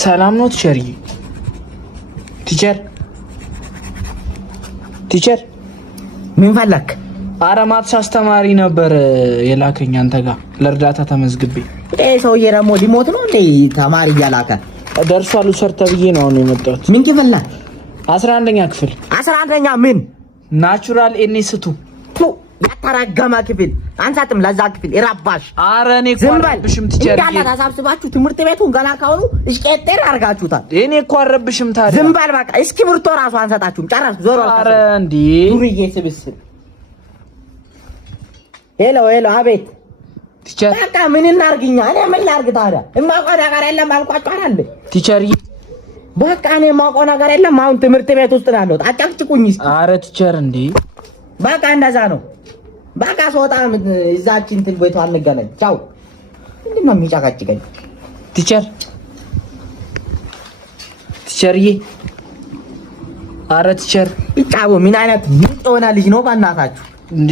ሰላም ነው ቲቸር ምን ፈለክ? ኧረ ማትስ አስተማሪ ነበር የላከኝ አንተ ጋር ለእርዳታ ተመዝግቤ። ሰውዬ ደግሞ ሊሞት ነው እንዴ? ተማሪ እያላከ ደርሷል ውሰድ ተብዬ ነው አሁን የመጣሁት። ምን ክፍል ነህ? 11ኛ ክፍል። 11ኛ ምን? ናቹራል ኤንኤስ2 ያተራገመ ክፍል አንሳትም ለዛ ክፍል ይራባሽ። ኧረ እኔ እኮ አልረብሽም ቲቸር። እንዳላ ተሳብስባችሁ ትምህርት ቤቱን ገና ካሁኑ እስቄጤር አርጋችሁታል። እኔ እኮ አልረብሽም ታዲያ። ዝም በል በቃ። እስኪ ብርቶ ራሱ አንሰጣችሁም ጨረስ ዞሮ አልከ። ኧረ እንዴ ዱርዬ ስብስብ። ሄሎ አቤት ቲቸር። በቃ ምን እናርግኛ? እኔ ምን ላርግ ታዲያ? የማውቀው ነገር የለም አልኳችሁ አይደል ቲቸር? በቃ እኔ የማውቀው ነገር የለም። አሁን ትምህርት ቤት ውስጥ ነው ያለሁት። አጨቅጭቁኝ እስኪ። ኧረ ቲቸር እንዴ በቃ እንደዛ ነው። በቃ ስወጣ እዛችን እንትን ቤቷ አንገናኝ። ቻው። ምንድን ነው የሚጨቃጭቀኝ? ቲቸርዬ። ኧረ ቲቸር ይጫው። ምን አይነት ምጥ የሆነ ልጅ ነው በእናታችሁ?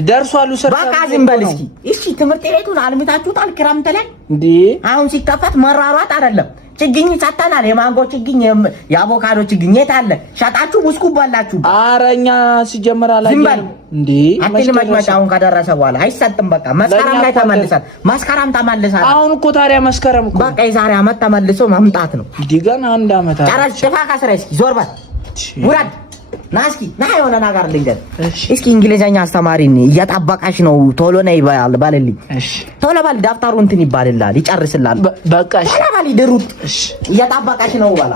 ደርሷል ውሰድ። በቃ ዝም በል እስኪ። እሺ ትምህርት ቤቱን አልምታችሁታል? ክረምት ላይ እንዴ አሁን ሲከፈት መራሯጥ አይደለም። ችግኝ ሰጥተናል። የማንጎ ችግኝ፣ የአቮካዶ ችግኝ የት አለ? ሸጣችሁ ውስኩ ባላችሁ። ኧረ እኛ ሲጀመር አላየንም እንዴ። አሁን ከደረሰ በኋላ አይሰጥም። በቃ መስከረም ላይ ተመልሰን መስከረም ተመልሰን። አሁን እኮ ታዲያ መስከረም እኮ በቃ የዛሬ ዓመት ተመልሶ መምጣት ነው። ገና አንድ ዓመት ጨረስ። ጥፋ ከስራ እስኪ ዞር በል ውረድ። ና እስኪ ና የሆነ ነገር ልንገር እስኪ። እንግሊዘኛ አስተማሪ እየጠበቀሽ ነው። ቶሎ ነይ በልልኝ። ቶሎ በል። ደብተሩ እንትን ይባልላል ይጨርስላል። በቃ ቶሎ በል። ድሩት እየጠበቀሽ ነው በላ።